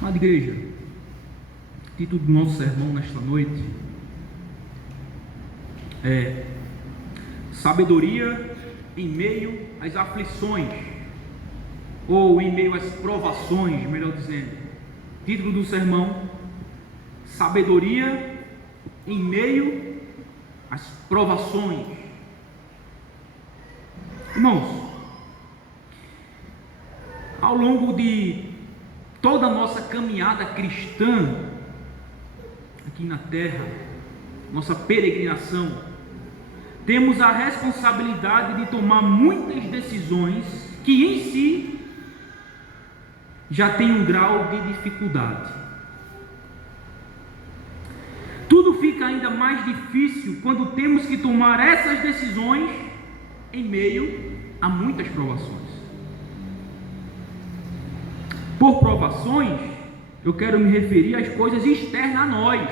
Amada igreja, título do nosso sermão nesta noite é Sabedoria em meio às aflições, ou em meio às provações, melhor dizendo. Título do sermão: Sabedoria em meio às provações. Irmãos, ao longo de toda a nossa caminhada cristã aqui na terra, nossa peregrinação, temos a responsabilidade de tomar muitas decisões que em si já tem um grau de dificuldade. Tudo fica ainda mais difícil quando temos que tomar essas decisões em meio a muitas provações. Por provações, eu quero me referir às coisas externas a nós,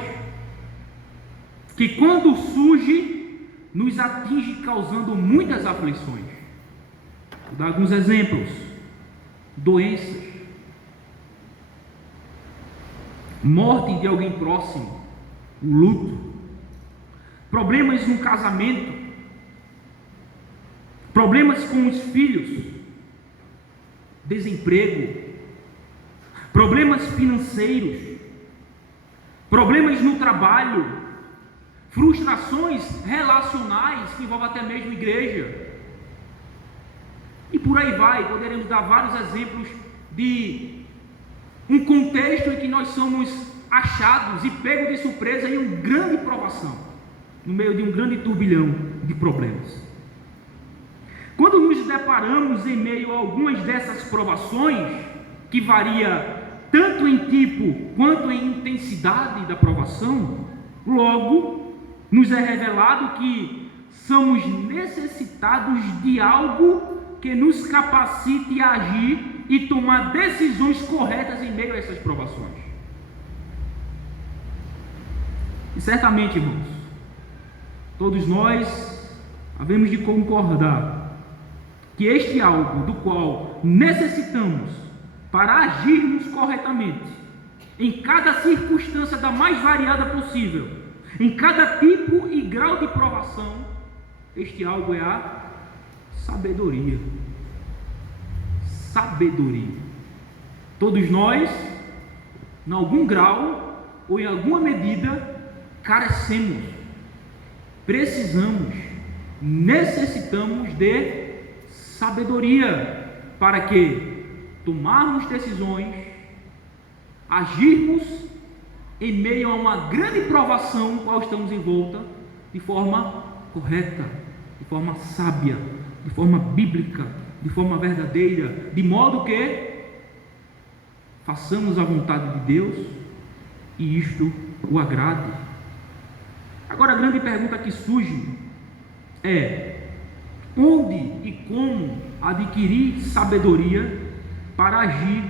que quando surge, nos atinge causando muitas aflições. Vou dar alguns exemplos: doenças, morte de alguém próximo, o luto, problemas no casamento, problemas com os filhos, desemprego, problemas financeiros, problemas no trabalho, frustrações relacionais que envolvem até mesmo igreja, e por aí vai. Poderemos dar vários exemplos de um contexto em que nós somos achados e pegos de surpresa em uma grande provação, no meio de um grande turbilhão de problemas. Quando nos deparamos em meio a algumas dessas provações, que varia tanto em tipo quanto em intensidade da provação, logo nos é revelado que somos necessitados de algo que nos capacite a agir e tomar decisões corretas em meio a essas provações. E certamente, irmãos, todos nós havemos de concordar que este algo do qual necessitamos para agirmos corretamente, em cada circunstância da mais variada possível, em cada tipo e grau de provação, este algo é a sabedoria. Sabedoria. Todos nós, em algum grau ou em alguma medida, carecemos, precisamos, necessitamos de sabedoria para que tomarmos decisões, agirmos em meio a uma grande provação qual estamos envolta, de forma correta, de forma sábia, de forma bíblica, de forma verdadeira, de modo que façamos a vontade de Deus e isto o agrade. Agora, a grande pergunta que surge é: onde e como adquirir sabedoria para agir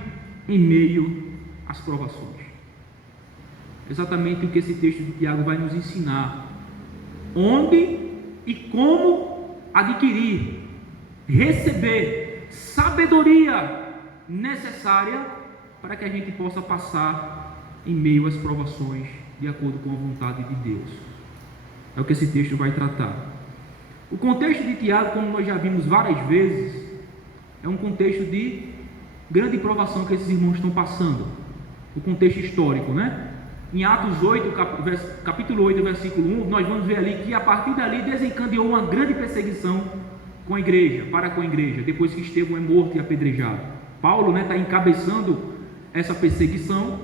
em meio às provações? Exatamente o que esse texto de Tiago vai nos ensinar. Onde e como adquirir, receber sabedoria necessária para que a gente possa passar em meio às provações de acordo com a vontade de Deus. É o que esse texto vai tratar. O contexto de Tiago, como nós já vimos várias vezes, é um contexto de grande provação que esses irmãos estão passando. O contexto histórico, né? Em Atos 8, capítulo 8, versículo 1, nós vamos ver ali que a partir dali desencadeou uma grande perseguição com a igreja, para com a igreja, depois que Estevão é morto e apedrejado. Paulo está encabeçando essa perseguição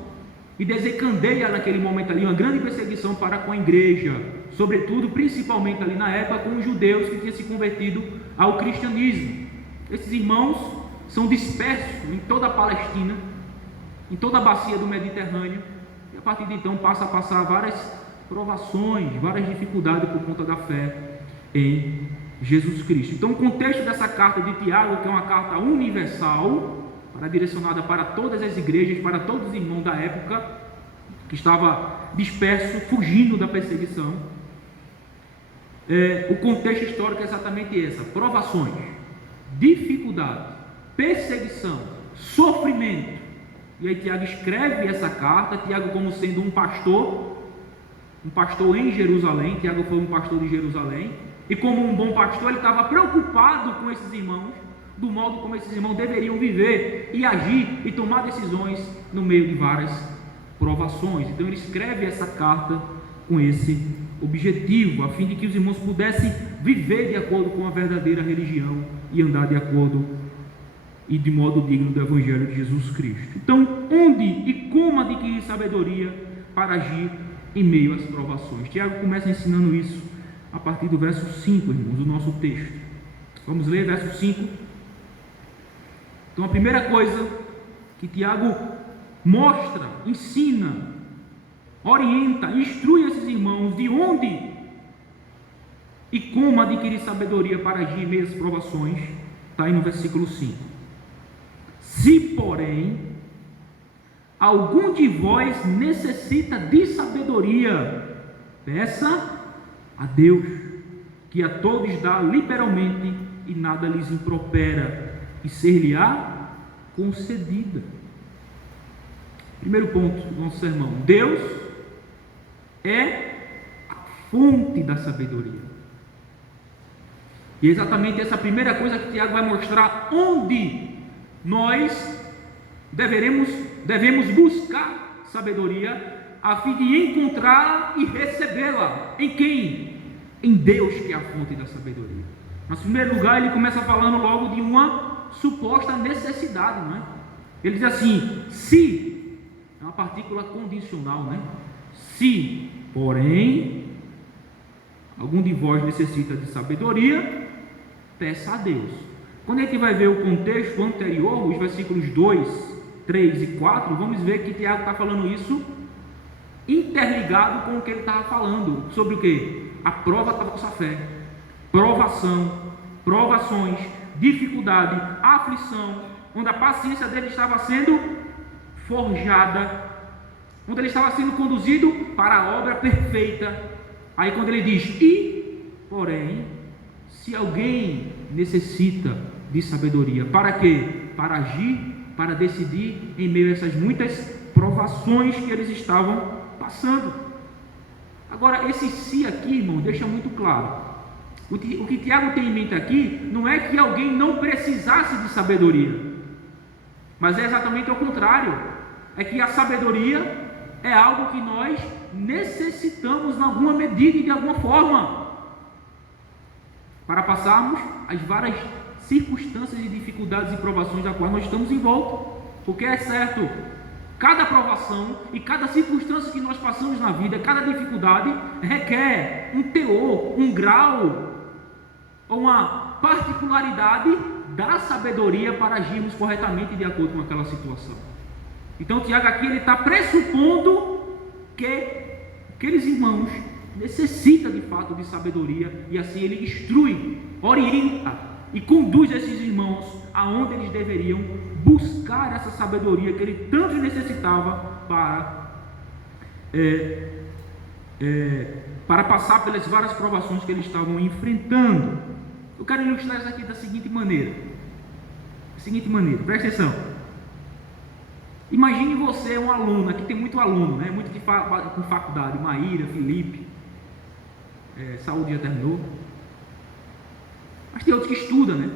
e desencadeia naquele momento ali uma grande perseguição para com a igreja, sobretudo, principalmente ali na época, com os judeus que tinham se convertido ao cristianismo. Esses irmãos são dispersos em toda a Palestina, em toda a bacia do Mediterrâneo, e a partir de então passa a passar várias provações, várias dificuldades por conta da fé em Jesus Cristo. Então, o contexto dessa carta de Tiago, que é uma carta universal, direcionada para todas as igrejas, para todos os irmãos da época que estava disperso, fugindo da perseguição. O contexto histórico é exatamente esse: provações, dificuldade, perseguição, sofrimento, E aí Tiago escreve essa carta, Tiago como sendo um pastor em Jerusalém. Tiago foi um pastor de Jerusalém, e como um bom pastor, ele estava preocupado com esses irmãos, do modo como esses irmãos deveriam viver e agir e tomar decisões no meio de várias provações. Então ele escreve essa carta com esse objetivo, a fim de que os irmãos pudessem viver de acordo com a verdadeira religião e andar de acordo e de modo digno do Evangelho de Jesus Cristo. Então, onde e como adquirir sabedoria para agir em meio às provações? Tiago começa ensinando isso a partir do verso 5, irmãos, do nosso texto. Vamos ler verso 5. Então, a primeira coisa que Tiago mostra, ensina, orienta, instrui esses irmãos de onde e como adquirir sabedoria para agir em meio às provações, está aí no versículo 5. Se, porém, algum de vós necessita de sabedoria, peça a Deus, que a todos dá liberalmente e nada lhes impropera, e ser-lhe-á concedida. Primeiro ponto do nosso sermão: Deus é a fonte da sabedoria. E é exatamente essa primeira coisa que Tiago vai mostrar, onde nós devemos buscar sabedoria, a fim de encontrá-la e recebê-la. Em quem? Em Deus, que é a fonte da sabedoria. Mas, em primeiro lugar, ele começa falando logo de uma suposta necessidade, não é? Ele diz assim: se, é uma partícula condicional, né? Se, porém, algum de vós necessita de sabedoria, peça a Deus. Quando a gente vai ver o contexto anterior, os versículos 2, 3 e 4, vamos ver que Tiago está falando isso interligado com o que ele estava falando. Sobre o que? A prova da vossa fé, provação, provações, dificuldade, aflição, onde a paciência dele estava sendo forjada, onde ele estava sendo conduzido para a obra perfeita. Aí quando ele diz: e, porém, se alguém necessita de sabedoria, para quê? Para agir, para decidir em meio a essas muitas provações que eles estavam passando. Agora, esse se aqui, irmão, deixa muito claro. O que Tiago tem em mente aqui não é que alguém não precisasse de sabedoria, mas é exatamente o contrário. É que a sabedoria é algo que nós necessitamos, em alguma medida e de alguma forma, para passarmos as várias circunstâncias e dificuldades e provações da qual nós estamos envoltos. Porque é certo, cada provação e cada circunstância que nós passamos na vida, cada dificuldade requer um teor, um grau, ou uma particularidade da sabedoria para agirmos corretamente de acordo com aquela situação. Então Tiago aqui ele está pressupondo que aqueles irmãos necessitam de fato de sabedoria, e assim ele instrui, orienta e conduz esses irmãos aonde eles deveriam buscar essa sabedoria que ele tanto necessitava para passar pelas várias provações que eles estavam enfrentando. Eu quero ilustrar isso aqui da seguinte maneira, presta atenção. Imagine você um aluno, aqui tem muito aluno, né? Muito que com faculdade, Maíra, Felipe, Saúde já terminou, mas tem outros que estudam, né?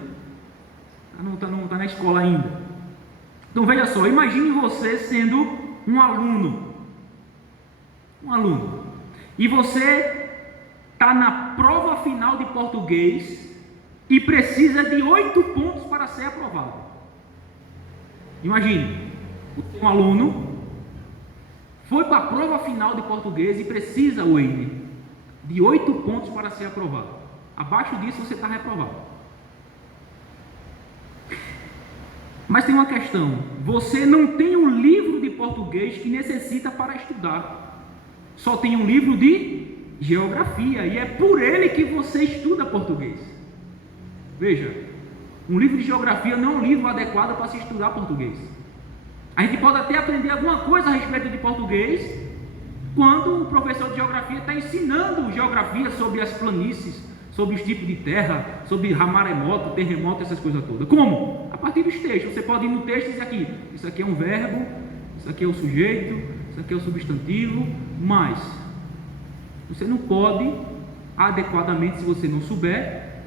Não está na escola ainda. Então veja só, imagine você sendo um aluno, e você está na prova final de português e precisa de 8 pontos para ser aprovado. Imagine, um aluno foi para a prova final de português e precisa, Wayne, de 8 pontos para ser aprovado. Abaixo disso você está reprovado. Mas tem uma questão: você não tem um livro de português que necessita para estudar, só tem um livro de geografia, e é por ele que você estuda português. Veja, um livro de geografia não é um livro adequado para se estudar português. A gente pode até aprender alguma coisa a respeito de português quando o professor de geografia está ensinando geografia sobre as planícies, sobre os tipos de terra, sobre maremoto, terremoto, essas coisas todas. Como? A partir dos textos. Você pode ir no texto e dizer aqui, isso aqui é um verbo, isso aqui é o sujeito, isso aqui é o substantivo, mas você não pode adequadamente, se você não souber,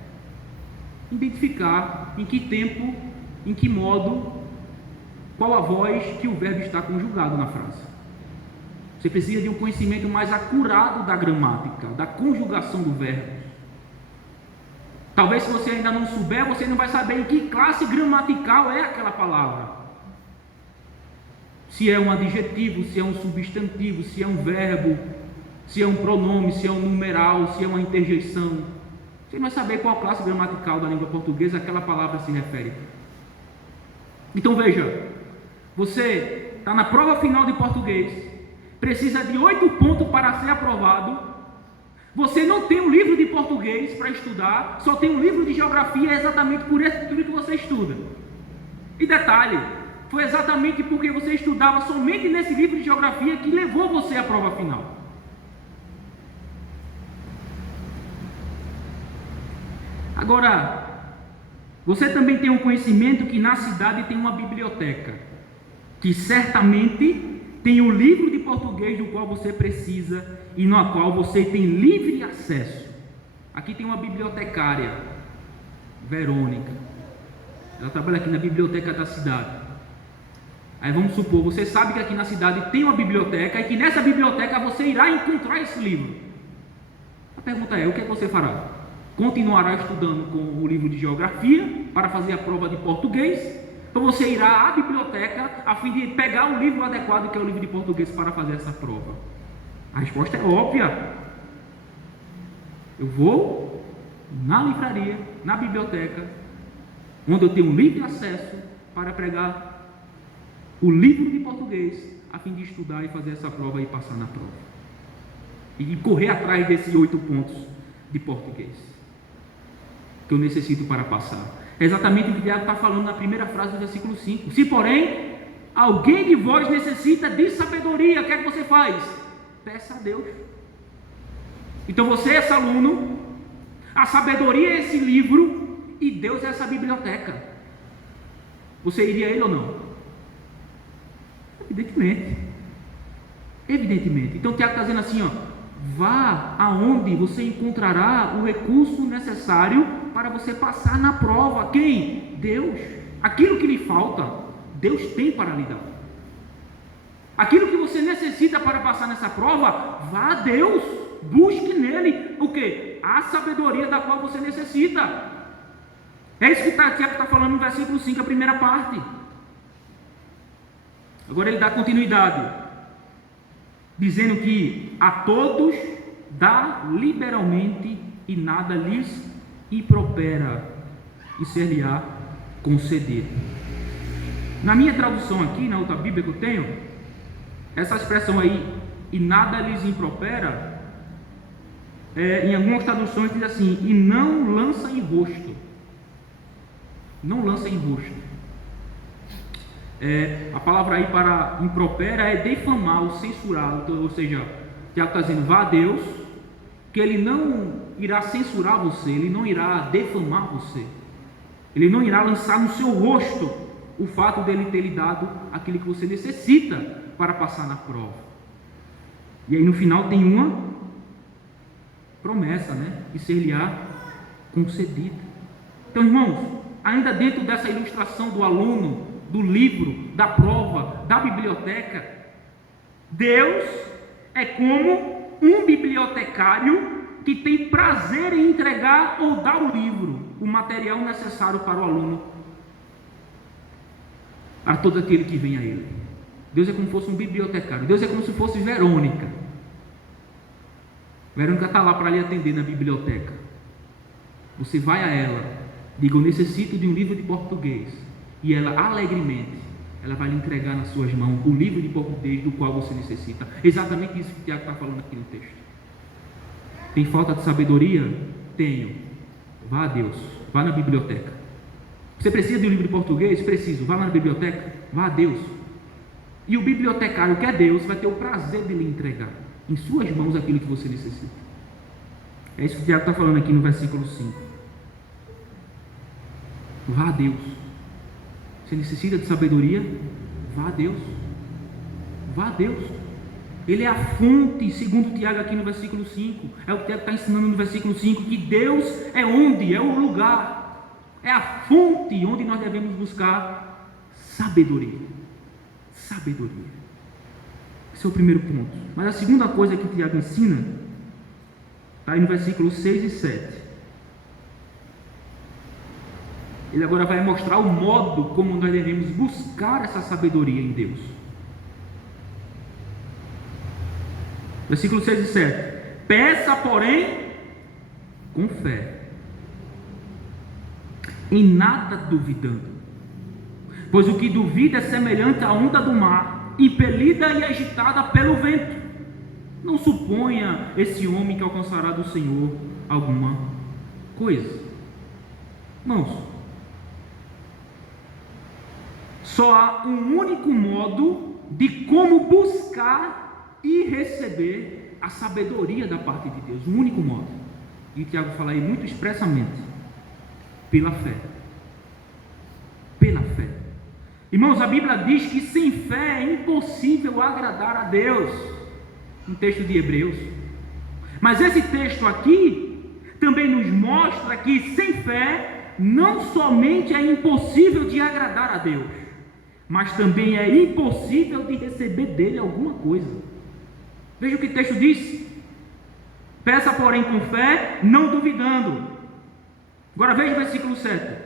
identificar em que tempo, em que modo, qual a voz que o verbo está conjugado na frase. Você precisa de um conhecimento mais acurado da gramática, da conjugação do verbo. Talvez se você ainda não souber, você não vai saber em que classe gramatical é aquela palavra. Se é um adjetivo, se é um substantivo, se é um verbo, se é um pronome, se é um numeral, se é uma interjeição. Você não vai saber qual classe gramatical da língua portuguesa aquela palavra se refere. Então veja, você está na prova final de português, precisa de 8 pontos para ser aprovado. Você não tem um livro de português para estudar, só tem um livro de geografia, exatamente por esse tudo que você estuda. E detalhe, foi exatamente porque você estudava somente nesse livro de geografia que levou você à prova final. Agora, você também tem um conhecimento que na cidade tem uma biblioteca, que certamente tem um livro de português do qual você precisa e no qual você tem livre acesso. Aqui tem uma bibliotecária, Verônica. Ela trabalha aqui na biblioteca da cidade. Aí vamos supor, você sabe que aqui na cidade tem uma biblioteca e que nessa biblioteca você irá encontrar esse livro. A pergunta é, o que é que você fará? Continuará estudando com o livro de geografia para fazer a prova de português? Ou você irá à biblioteca a fim de pegar o livro adequado, que é o livro de português, para fazer essa prova? A resposta é óbvia. Eu vou na livraria, na biblioteca, onde eu tenho um livre acesso para pegar o livro de português, a fim de estudar e fazer essa prova e passar na prova. E correr atrás desses 8 pontos de português que eu necessito para passar. É exatamente o que o Tiago está falando na primeira frase do versículo 5. Se, porém, alguém de vós necessita de sabedoria, o que é que você faz? Peça a Deus. Então você é esse aluno, a sabedoria é esse livro e Deus é essa biblioteca. Você iria a ele ou não? Evidentemente. Então o Tiago está dizendo assim, ó, vá aonde você encontrará o recurso necessário para você passar na prova. Quem? Deus. Aquilo que lhe falta, Deus tem para lhe dar. Aquilo que você necessita para passar nessa prova, vá a Deus, busque nele o que? A sabedoria da qual você necessita. É isso que o Tiago está falando no versículo 5, a primeira parte. Agora ele dá continuidade, dizendo que a todos dá liberalmente e nada lhes impropera e ser-lhe-á concedido. Na minha tradução aqui, na outra Bíblia que eu tenho, essa expressão aí, e nada lhes impropera, em algumas traduções diz assim, e não lança em rosto. Não lança em rosto. A palavra aí para impropera é defamar ou censurar. Então, ou seja, Tiago está dizendo, vá a Deus, que Ele não irá censurar você, Ele não irá defamar você, Ele não irá lançar no seu rosto o fato dele ter lhe dado aquilo que você necessita para passar na prova. E aí no final tem uma promessa, e ser-lhe-á concedida. Então, irmãos, ainda dentro dessa ilustração do aluno, do livro, da prova, da biblioteca, Deus é como um bibliotecário que tem prazer em entregar ou dar o livro, o material necessário para o aluno, para todo aquele que vem a ele. Deus é como se fosse um bibliotecário. Deus é como se fosse Verônica. Verônica está lá para lhe atender na biblioteca. Você vai a ela, diga, eu necessito de um livro de português, e ela alegremente, ela vai lhe entregar nas suas mãos o livro de português do qual você necessita. Exatamente isso que o Tiago está falando aqui no texto. Tem falta de sabedoria? Tenho. Vá a Deus, vá na biblioteca. Você precisa de um livro de português? Preciso. Vá lá na biblioteca, vá a Deus. E o bibliotecário, que é Deus, vai ter o prazer de lhe entregar em suas mãos aquilo que você necessita. É isso que o Tiago está falando aqui no versículo 5. Vá a Deus. Você necessita de sabedoria? Vá a Deus. Vá a Deus. Ele é a fonte, segundo Tiago aqui no versículo 5. É o que Tiago está ensinando no versículo 5, que Deus é onde? É o lugar. É a fonte onde nós devemos buscar sabedoria. Sabedoria. Esse é o primeiro ponto. Mas a segunda coisa que Tiago ensina está aí no versículo 6 e 7. Ele agora vai mostrar o modo como nós devemos buscar essa sabedoria em Deus. Versículo 6 e 7. Peça, porém, com fé, em nada duvidando, pois o que duvida é semelhante à onda do mar, impelida e agitada pelo vento. Não suponha esse homem que alcançará do Senhor alguma coisa. Irmãos, só há um único modo de como buscar e receber a sabedoria da parte de Deus. Um único modo. E Tiago fala aí muito expressamente: pela fé. Pela fé. Irmãos, a Bíblia diz que sem fé é impossível agradar a Deus. Um texto de Hebreus. Mas esse texto aqui também nos mostra que sem fé não somente é impossível de agradar a Deus, mas também é impossível de receber dele alguma coisa. Veja o que o texto diz: peça, porém, com fé, não duvidando. Agora veja o versículo 7.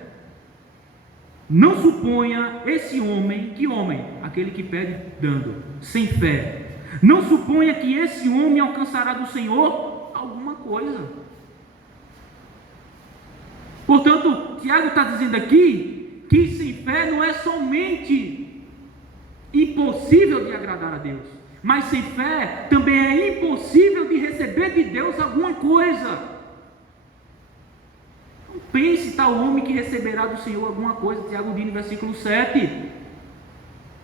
Não suponha esse homem, que homem? Aquele que pede dando, sem fé. Não suponha que esse homem alcançará do Senhor alguma coisa. Portanto, Tiago está dizendo aqui que sem fé não é somente impossível de agradar a Deus, mas sem fé também é impossível de receber de Deus alguma coisa. Não pense tal homem que receberá do Senhor alguma coisa. Tiago diz no versículo 7.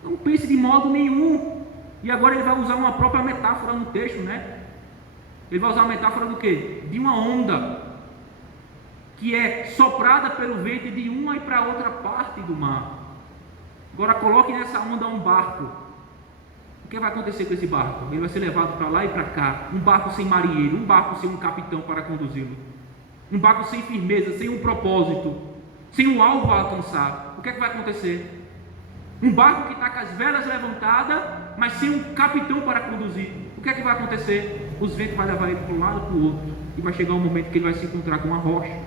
Não pense de modo nenhum. E agora ele vai usar uma própria metáfora no texto, né? Ele vai usar a metáfora do quê? De uma onda que é soprada pelo vento de uma e para outra parte do mar. Agora coloque nessa onda um barco. O que vai acontecer com esse barco? Ele vai ser levado para lá e para cá. Um barco sem marinheiro, um barco sem um capitão para conduzi-lo, um barco sem firmeza, sem um propósito, sem um alvo a alcançar. O que é que vai acontecer? Um barco que está com as velas levantadas, mas sem um capitão para conduzir. O que é que vai acontecer? Os ventos vão levar ele para um lado para o outro, e vai chegar um momento que ele vai se encontrar com uma rocha,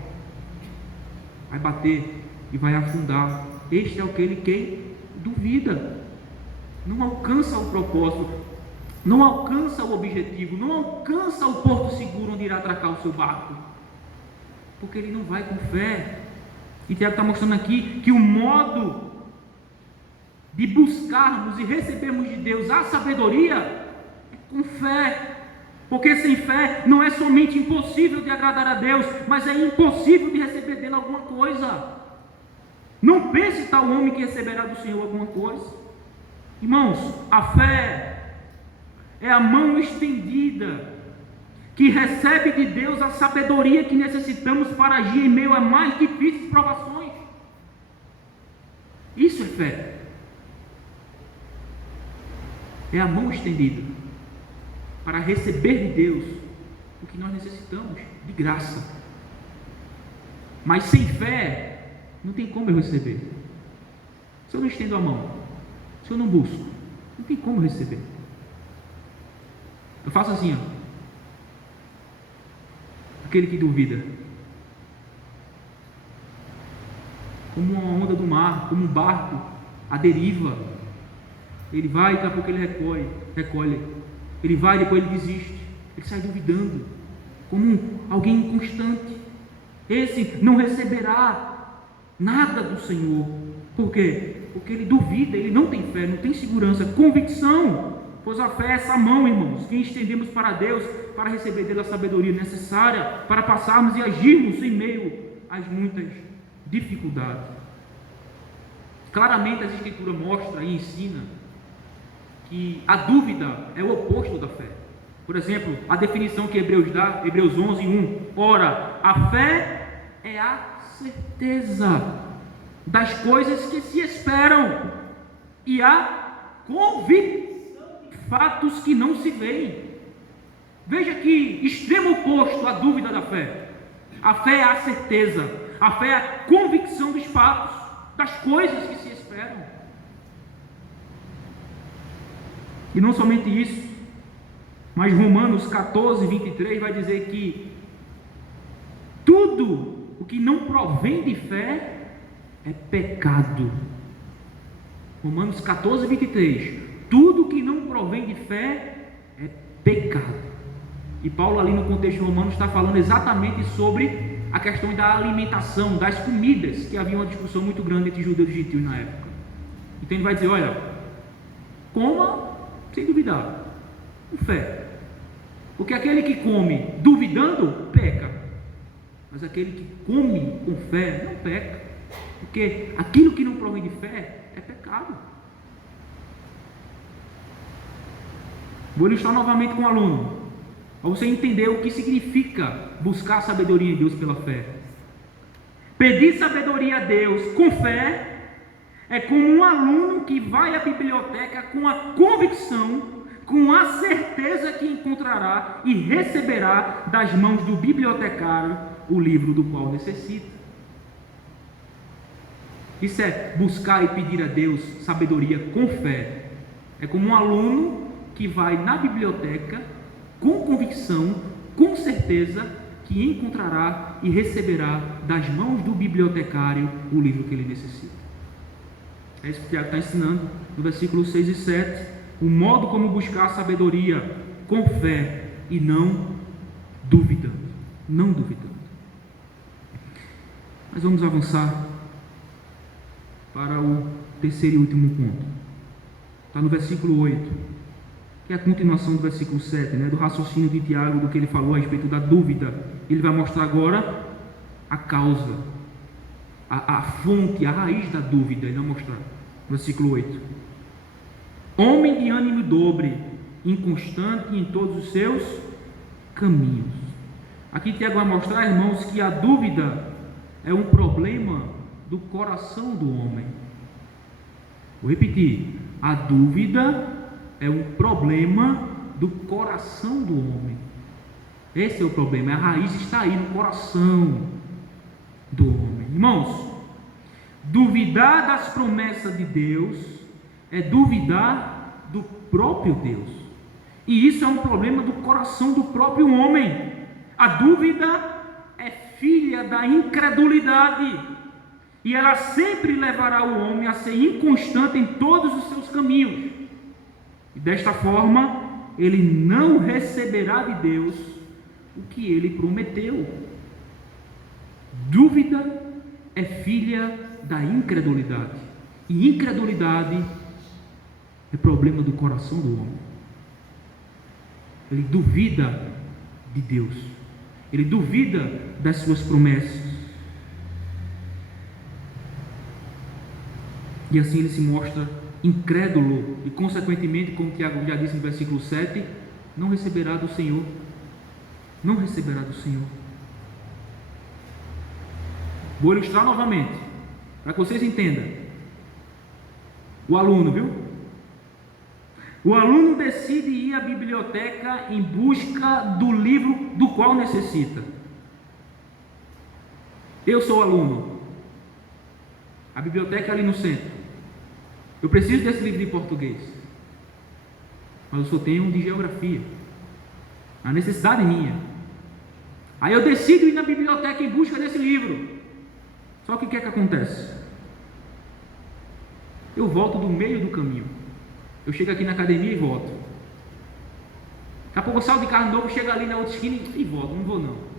vai bater e vai afundar. Este é aquele que duvida, não alcança o propósito, não alcança o objetivo, não alcança o porto seguro onde irá atracar o seu barco, porque ele não vai com fé. E Tiago está mostrando aqui que o modo de buscarmos e recebermos de Deus a sabedoria é com fé, porque sem fé não é somente impossível de agradar a Deus, mas é impossível de receber dele alguma coisa. Não pense tal homem que receberá do Senhor alguma coisa. Irmãos, a fé é a mão estendida que recebe de Deus a sabedoria que necessitamos para agir em meio a mais difíceis provações. Isso é fé. É a mão estendida para receber de Deus o que nós necessitamos, de graça. Mas sem fé, não tem como eu receber. Se eu não estendo a mão, se eu não busco, não tem como eu receber. Eu faço assim, ó. Aquele que duvida, como uma onda do mar, como um barco à deriva, ele vai e daqui a pouco ele recolhe, ele vai e depois ele desiste, ele sai duvidando, como alguém inconstante. Esse não receberá nada do Senhor. Por quê? Porque ele duvida, ele não tem fé, não tem segurança, convicção. Pois a fé é essa mão, irmãos, que estendemos para Deus, para receber dele a sabedoria necessária para passarmos e agirmos em meio às muitas dificuldades. Claramente as Escrituras mostram e ensinam que a dúvida é o oposto da fé. Por exemplo, a definição que Hebreus dá, Hebreus 11:1. Ora, a fé é a certeza das coisas que se esperam e a convicção de fatos que não se veem. Veja que extremo oposto à dúvida da fé. A fé é a certeza, a fé é a convicção dos fatos, das coisas que se esperam. E não somente isso, mas Romanos 14, 23 vai dizer que tudo o que não provém de fé é pecado. Romanos 14, 23. Tudo que não provém de fé é pecado. E Paulo ali no contexto romano está falando exatamente sobre a questão da alimentação, das comidas, que havia uma discussão muito grande entre judeus e gentios na época. Então ele vai dizer, olha, coma sem duvidar, com fé. Porque aquele que come duvidando, peca. Mas aquele que come com fé, não peca. Porque aquilo que não provém de fé é pecado. Vou ilustrar novamente com o aluno, para você entender o que significa buscar a sabedoria em Deus pela fé. Pedir sabedoria a Deus com fé é como um aluno que vai à biblioteca com a convicção, com a certeza que encontrará e receberá das mãos do bibliotecário o livro do qual necessita. Isso é buscar e pedir a Deus sabedoria com fé. É como um aluno que vai na biblioteca com convicção, com certeza que encontrará e receberá das mãos do bibliotecário o livro que ele necessita. É isso que o Tiago está ensinando no versículo 6 e 7. O modo como buscar a sabedoria com fé e não duvidando. Não duvidando. Mas vamos avançar para o terceiro e último ponto. Está no versículo 8, que é a continuação do versículo 7, do raciocínio de Tiago, do que ele falou a respeito da dúvida. Ele vai mostrar agora a causa, a fonte, a raiz da dúvida. Ele vai mostrar. Versículo 8. Homem de ânimo dobre, inconstante em todos os seus caminhos. Aqui Tiago vai mostrar, irmãos, que a dúvida é um problema do coração do homem. Vou repetir. A dúvida é um problema do coração do homem. Esse é o problema. A raiz está aí no coração do homem. Irmãos, duvidar das promessas de Deus é duvidar do próprio Deus. E isso é um problema do coração do próprio homem. A dúvida é filha da incredulidade. E ela sempre levará o homem a ser inconstante em todos os seus caminhos. E desta forma, ele não receberá de Deus o que ele prometeu. Dúvida é filha da incredulidade. E incredulidade é problema do coração do homem. Ele duvida de Deus. Ele duvida das suas promessas. E assim ele se mostra incrédulo e, consequentemente, como Tiago já disse no versículo 7, não receberá do Senhor. Não receberá do Senhor. Vou ilustrar novamente, para que vocês entendam. O aluno, viu? O aluno decide ir à biblioteca em busca do livro do qual necessita. Eu sou aluno. A biblioteca é ali no centro. Eu preciso desse livro de português, mas eu só tenho um de geografia. A necessidade minha. Aí eu decido ir na biblioteca em busca desse livro. Só que o que é que acontece? Eu volto do meio do caminho. Eu chego aqui na academia e volto. Daqui a pouco eu saio de carro novo, chego ali na outra esquina e volto. Não vou não.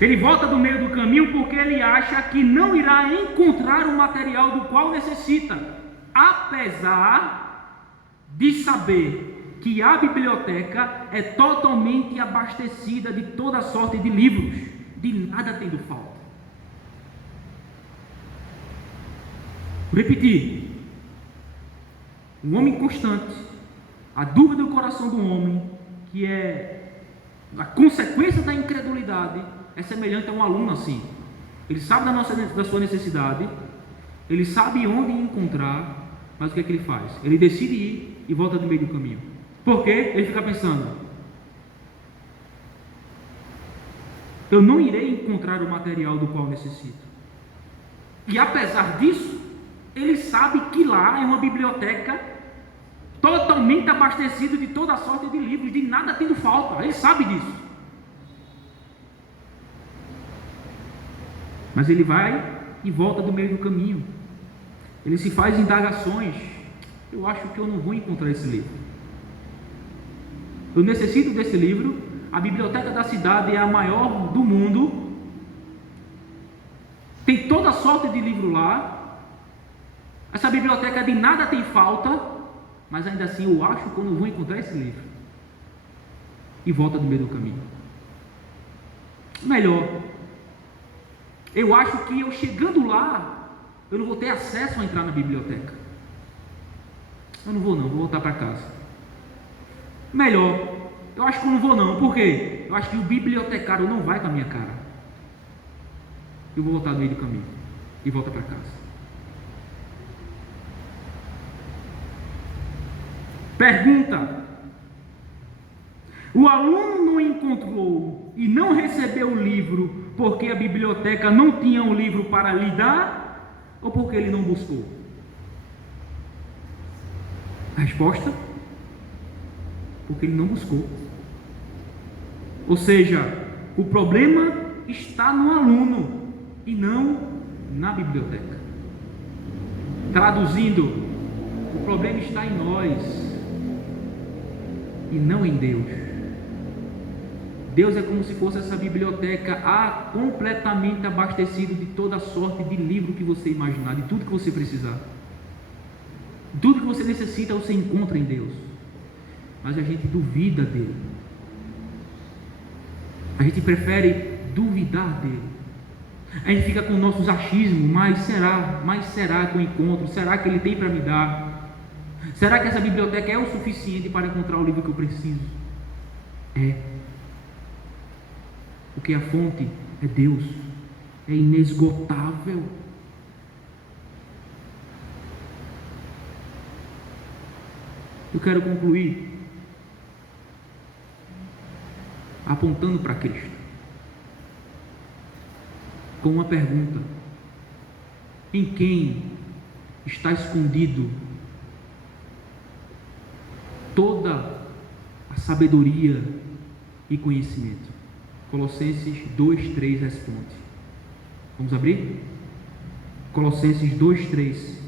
Ele volta do meio do caminho porque ele acha que não irá encontrar o material do qual necessita, apesar de saber que a biblioteca é totalmente abastecida de toda sorte de livros, de nada tendo falta. Vou repetir. Um homem constante, a dúvida do coração do homem, que é a consequência da incredulidade, é semelhante a um aluno assim. Ele sabe da sua necessidade, ele sabe onde encontrar, Mas o que é que ele faz? Ele decide ir e volta do meio do caminho. Por quê? Ele fica pensando: eu não irei encontrar o material do qual necessito. E apesar disso, ele sabe que lá é uma biblioteca totalmente abastecida de toda sorte de livros, de nada tendo falta. Ele sabe disso. Mas ele vai e volta do meio do caminho. Ele se faz indagações: eu acho que eu não vou encontrar esse livro. Eu necessito desse livro. A biblioteca da cidade é a maior do mundo. Tem toda sorte de livro lá. Essa biblioteca de nada tem falta. Mas ainda assim eu acho que eu não vou encontrar esse livro. E volta do meio do caminho. Melhor, eu acho que eu chegando lá, eu não vou ter acesso a entrar na biblioteca. Eu não vou não, vou voltar para casa. Melhor, eu acho que eu não vou não. Por quê? Eu acho que o bibliotecário não vai com a minha cara. Eu vou voltar do meio do caminho e volta para casa. Pergunta: o aluno não encontrou e não recebeu o livro porque a biblioteca não tinha um livro para lhe dar, ou porque ele não buscou? A resposta: porque ele não buscou. Ou seja, o problema está no aluno e não na biblioteca. Traduzindo, o problema está em nós e não em Deus. Deus é como se fosse essa biblioteca completamente abastecida de toda sorte de livro que você imaginar, de tudo que você precisar. Tudo que você necessita você encontra em Deus. Mas a gente duvida dele. A gente prefere duvidar dele. A gente fica com nossos achismos: mas será que eu encontro? Será que ele tem para me dar? Será que essa biblioteca é o suficiente para encontrar o livro que eu preciso? É. Porque a fonte é Deus, é inesgotável. Eu quero concluir apontando para Cristo com uma pergunta: em quem está escondido toda a sabedoria e conhecimento? Colossenses 2:3 responde. Vamos abrir? Colossenses 2:3.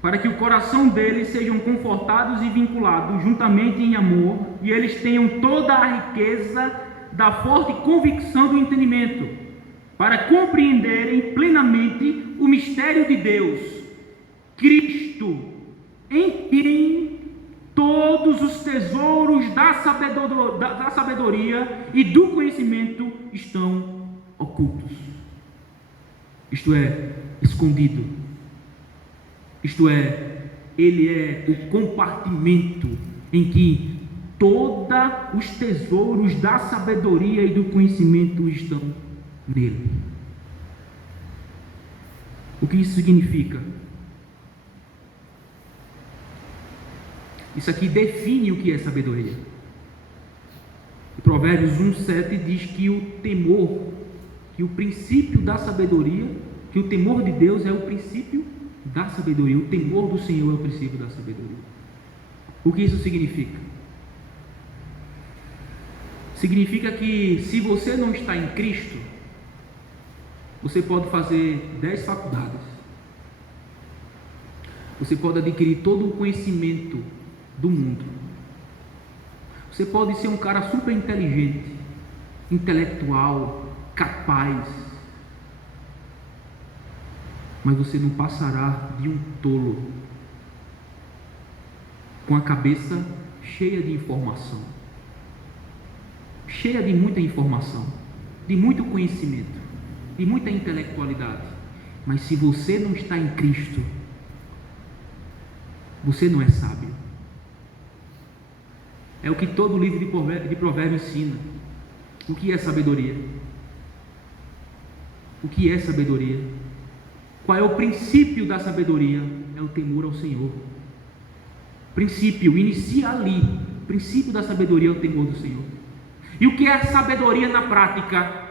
Para que o coração deles sejam confortados e vinculados juntamente em amor, e eles tenham toda a riqueza da forte convicção do entendimento, para compreenderem plenamente o mistério de Deus, Cristo, em quem todos os tesouros da sabedoria e do conhecimento estão ocultos. Isto é, escondido. Isto é, ele é o compartimento em que todos os tesouros da sabedoria e do conhecimento estão nele. O que isso significa? Isso aqui define o que é sabedoria. Provérbios 1:7 diz que o temor, que o princípio da sabedoria, que o temor de Deus é o princípio da sabedoria. O temor do Senhor é o princípio da sabedoria. O que isso significa? Significa que se você não está em Cristo, você pode fazer 10 faculdades, você pode adquirir todo o conhecimento do mundo, você pode ser um cara super inteligente, intelectual, capaz, mas você não passará de um tolo, com a cabeça cheia de informação, cheia de muita informação, de muito conhecimento, de muita intelectualidade, Mas se você não está em Cristo, você não é sábio. É o que todo livro de Provérbios ensina. O que é sabedoria? O que é sabedoria? Qual é o princípio da sabedoria? É o temor ao Senhor. Princípio, inicia ali. O princípio da sabedoria é o temor do Senhor. E o que é sabedoria na prática?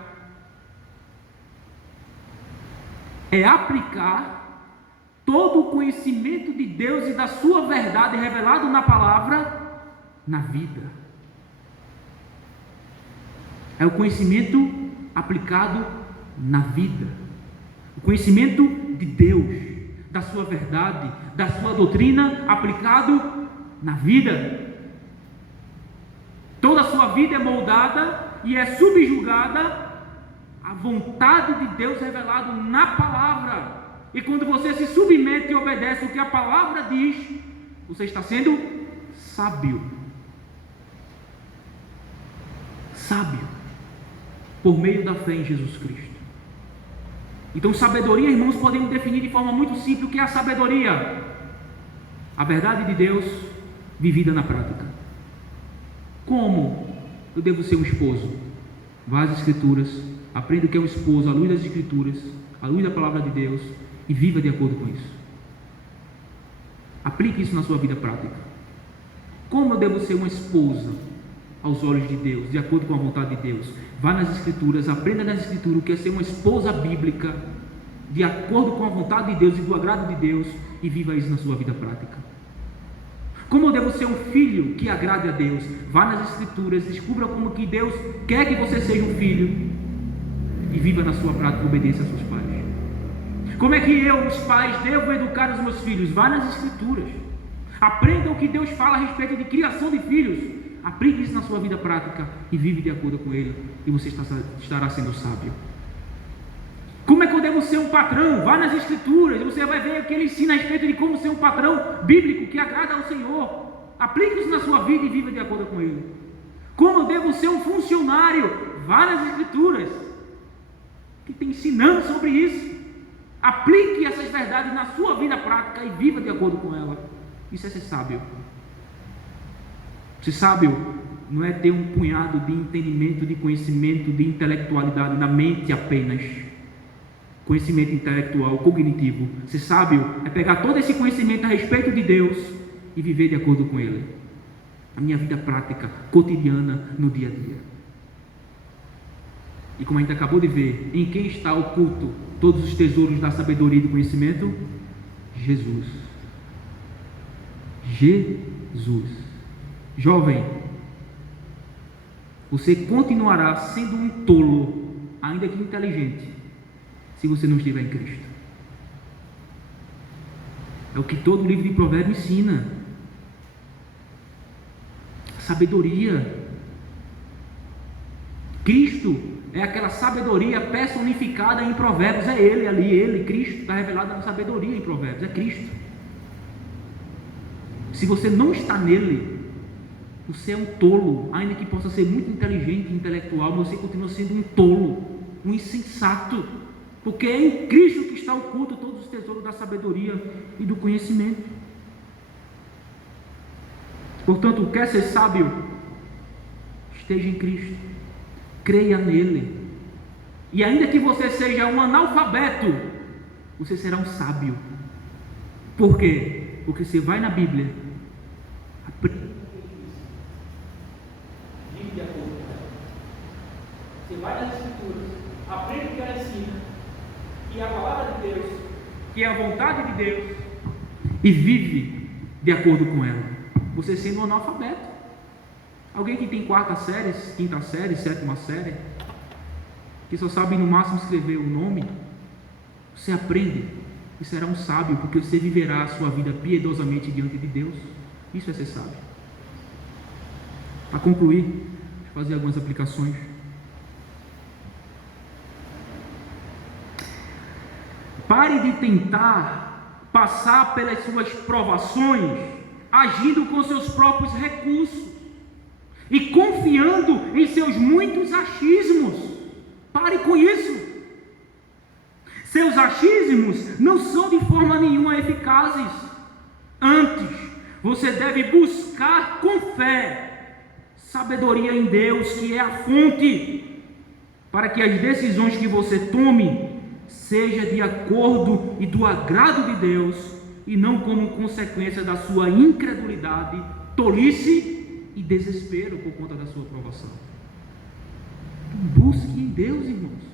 É aplicar todo o conhecimento de Deus e da sua verdade revelado na palavra na vida. É o conhecimento aplicado na vida. O conhecimento de Deus, da sua verdade, da sua doutrina aplicado na vida. Toda a sua vida é moldada e é subjugada à vontade de Deus revelado na palavra. E quando você se submete e obedece o que a palavra diz, você está sendo sábio. Sábio. Por meio da fé em Jesus Cristo. Então, sabedoria, irmãos, podemos definir de forma muito simples o que é a sabedoria. A verdade de Deus vivida na prática. Como eu devo ser um esposo? Vá às Escrituras, aprenda o que é um esposo à luz das Escrituras, à luz da palavra de Deus, e viva de acordo com isso. Aplique isso na sua vida prática. Como eu devo ser uma esposa aos olhos de Deus, de acordo com a vontade de Deus? Vá nas Escrituras, aprenda nas Escrituras o que é ser uma esposa bíblica, de acordo com a vontade de Deus e do agrado de Deus, e viva isso na sua vida prática. Como eu devo ser um filho que agrade a Deus? Vá nas Escrituras, descubra como que Deus quer que você seja um filho, e viva na sua prática obediência aos seus pais. Como é que eu, os pais, devo educar os meus filhos? Vá nas Escrituras, aprenda o que Deus fala a respeito de criação de filhos, aplique isso na sua vida prática e vive de acordo com ele, e você estará sendo sábio. Como é que eu devo ser um patrão? Vá nas Escrituras, você vai ver que ele ensina a respeito de como ser um patrão bíblico que agrada ao Senhor. Aplique isso na sua vida e viva de acordo com ele. Como eu devo ser um funcionário? Vá nas Escrituras, que tem ensinando sobre isso. Aplique essas verdades na sua vida prática e viva de acordo com ela. Isso é ser sábio. Ser sábio não é ter um punhado de entendimento, de conhecimento, de intelectualidade na mente apenas. Conhecimento intelectual, cognitivo. Ser sábio é pegar todo esse conhecimento a respeito de Deus e viver de acordo com ele. A minha vida prática, cotidiana, no dia a dia. E como a gente acabou de ver, em quem está oculto todos os tesouros da sabedoria e do conhecimento? Jesus. Jesus. Jovem, você continuará sendo um tolo, ainda que inteligente, se você não estiver em Cristo. É o que todo livro de Provérbios ensina. Sabedoria. Cristo é aquela sabedoria personificada em Provérbios. É Ele ali, Ele, Cristo, está revelado na sabedoria em Provérbios. É Cristo. Se você não está nele, você é um tolo, ainda que possa ser muito inteligente e intelectual, mas você continua sendo um tolo, um insensato, porque é em Cristo que está oculto todos os tesouros da sabedoria e do conhecimento. Portanto, quer ser sábio? Esteja em Cristo, creia nele, e ainda que você seja um analfabeto, você será um sábio. Por quê? Porque você vai na Bíblia, vive de acordo com ela. Você vai nas Escrituras, aprende o que ela ensina, que é a palavra de Deus, que é a vontade de Deus, e vive de acordo com ela. Você sendo um analfabeto, alguém que tem quarta série, quinta série, sétima série, que só sabe no máximo escrever o nome, você aprende e será um sábio, porque você viverá a sua vida piedosamente diante de Deus. Isso é ser sábio. Para concluir, deixa eu fazer algumas aplicações. Pare de tentar passar pelas suas provações agindo com seus próprios recursos e confiando em seus muitos achismos. Pare com isso. Seus achismos não são de forma nenhuma eficazes. Antes, você deve buscar com fé sabedoria em Deus, que é a fonte, para que as decisões que você tome seja de acordo e do agrado de Deus, e não como consequência da sua incredulidade, tolice e desespero por conta da sua aprovação. Busque em Deus, irmãos.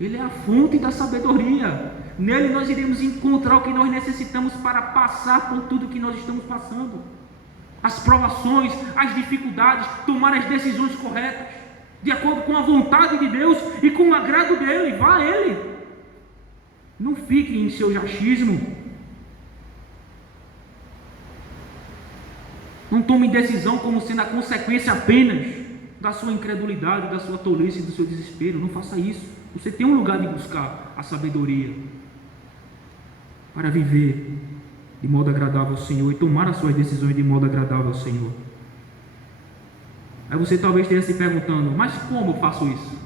Ele é a fonte da sabedoria. Nele nós iremos encontrar o que nós necessitamos para passar por tudo que nós estamos passando. As provações, as dificuldades, tomar as decisões corretas, de acordo com a vontade de Deus e com o agrado dele. Vá a Ele. Não fique em seu achismo. Não tome decisão como sendo a consequência apenas da sua incredulidade, da sua tolice e do seu desespero. Não faça isso. Você tem um lugar de buscar a sabedoria para viver de modo agradável ao Senhor e tomar as suas decisões de modo agradável ao Senhor. Aí você talvez esteja se perguntando: mas como eu faço isso?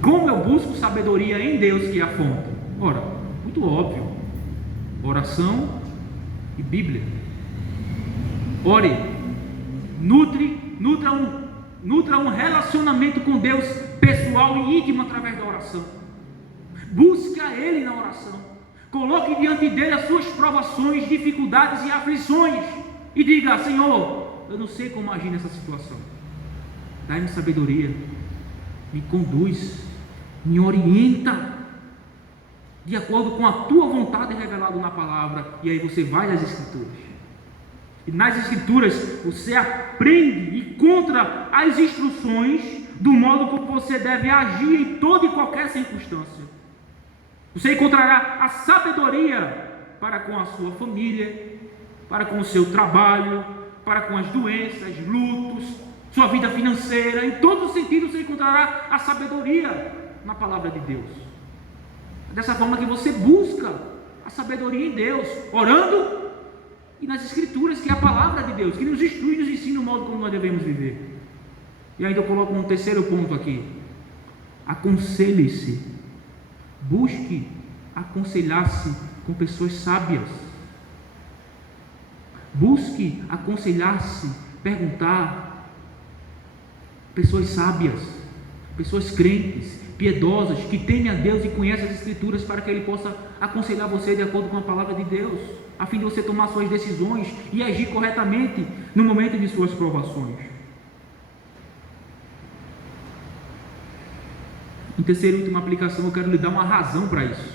Como eu busco sabedoria em Deus, que é a fonte? Ora, muito óbvio: oração e Bíblia. Ore, nutra um relacionamento com Deus pessoal e íntimo através da oração. Busque a Ele na oração. Coloque diante dele as suas provações, dificuldades e aflições e diga: Senhor, eu não sei como agir nessa situação. Dai-me sabedoria, me conduz, me orienta de acordo com a tua vontade revelada na palavra. E aí você vai às Escrituras. E nas Escrituras você aprende e encontra as instruções do modo como você deve agir em toda e qualquer circunstância. Você encontrará a sabedoria para com a sua família, para com o seu trabalho, para com as doenças, lutos, sua vida financeira. Em todos os sentidos você encontrará a sabedoria na palavra de Deus. Dessa forma que você busca a sabedoria em Deus, orando e nas Escrituras, que é a palavra de Deus, que nos instrui e nos ensina o modo como nós devemos viver. E ainda eu coloco um terceiro ponto aqui: aconselhe-se, busque aconselhar-se com pessoas sábias. Busque aconselhar-se, perguntar, pessoas sábias, pessoas crentes, piedosas, que temem a Deus e conhecem as Escrituras, para que Ele possa aconselhar você de acordo com a palavra de Deus, a fim de você tomar suas decisões e agir corretamente no momento de suas provações. Em terceira e última aplicação, eu quero lhe dar uma razão para isso.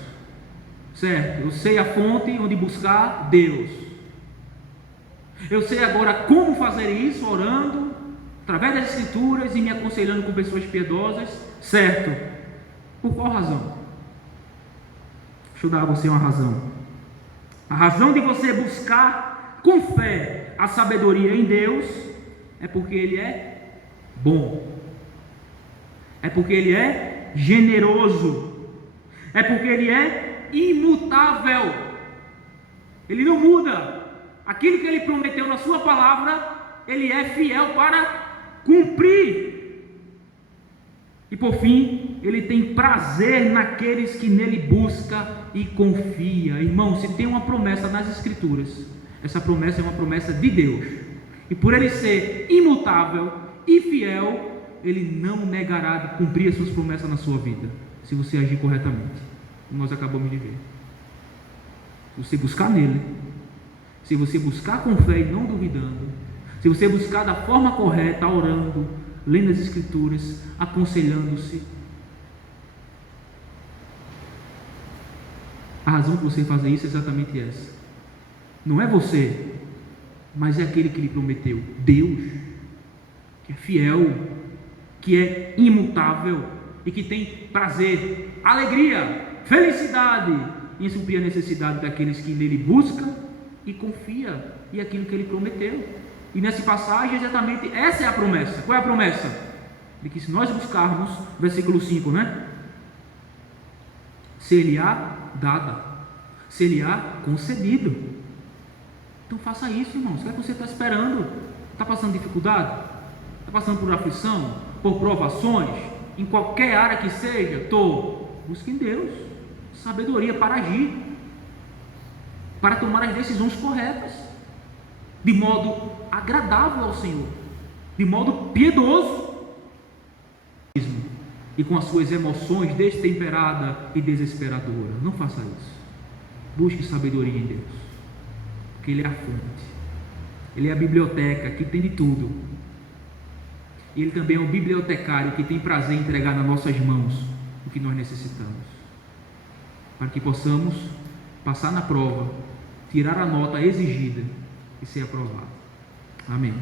Certo? Eu sei a fonte onde buscar Deus. Eu sei agora como fazer isso, orando, através das Escrituras e me aconselhando com pessoas piedosas. Certo? Por qual razão? Deixa eu dar a você uma razão. A razão de você buscar com fé a sabedoria em Deus é porque Ele é bom. É porque Ele é generoso. É porque Ele é imutável. Ele não muda. Aquilo que Ele prometeu na sua palavra, Ele é fiel para cumprir. E por fim, Ele tem prazer naqueles que nele busca e confia. Irmão, se tem uma promessa nas Escrituras, essa promessa é uma promessa de Deus. E por Ele ser imutável e fiel, Ele não negará de cumprir as suas promessas na sua vida, se você agir corretamente, como nós acabamos de ver. Se você buscar nele, se você buscar com fé e não duvidando, se você buscar da forma correta, orando, lendo as Escrituras, aconselhando-se, a razão que você fazer isso é exatamente essa. Não é você, mas é aquele que lhe prometeu, Deus, que é fiel, que é imutável e que tem prazer, alegria, felicidade em suprir a necessidade daqueles que nele buscam e confia em aquilo que Ele prometeu. E nessa passagem, exatamente essa é a promessa. Qual é a promessa? De que se nós buscarmos, versículo 5, né? Ser-lhe-á dada, ser-lhe-á concedido. Então faça isso, irmãos. O que é que você está esperando? Está passando dificuldade? Está passando por aflição? Por provações? em qualquer área que seja, busque em Deus sabedoria para agir, para tomar as decisões corretas, de modo agradável ao Senhor, de modo piedoso, e com as suas emoções destemperada e desesperadora. Não faça isso. Busque sabedoria em Deus, porque Ele é a fonte, Ele é a biblioteca que tem de tudo. E Ele também é um bibliotecário que tem prazer em entregar nas nossas mãos o que nós necessitamos, para que possamos passar na prova, tirar a nota exigida e ser aprovado. Amém.